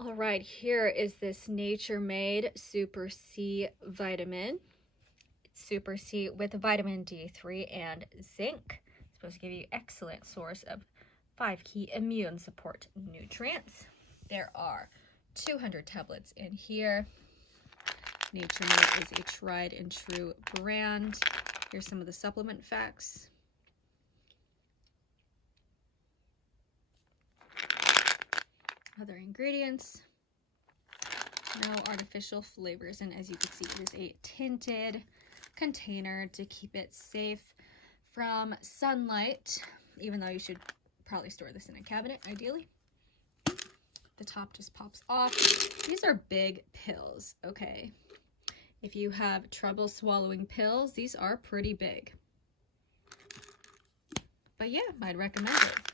All right, here is this Nature Made Super C vitamin. It's Super C with vitamin D3 and zinc. It's supposed to give you excellent source of 5 key immune support nutrients. There are 200 tablets in here. Nature Made is a tried and true brand. Here's some of the supplement facts. Other ingredients, no artificial flavors, and as you can see, it is a tinted container to keep it safe from sunlight, even though you should probably store this in a cabinet ideally. The top just pops off. These are big pills, okay? If you have trouble swallowing pills, these are pretty big. But yeah, I'd recommend it.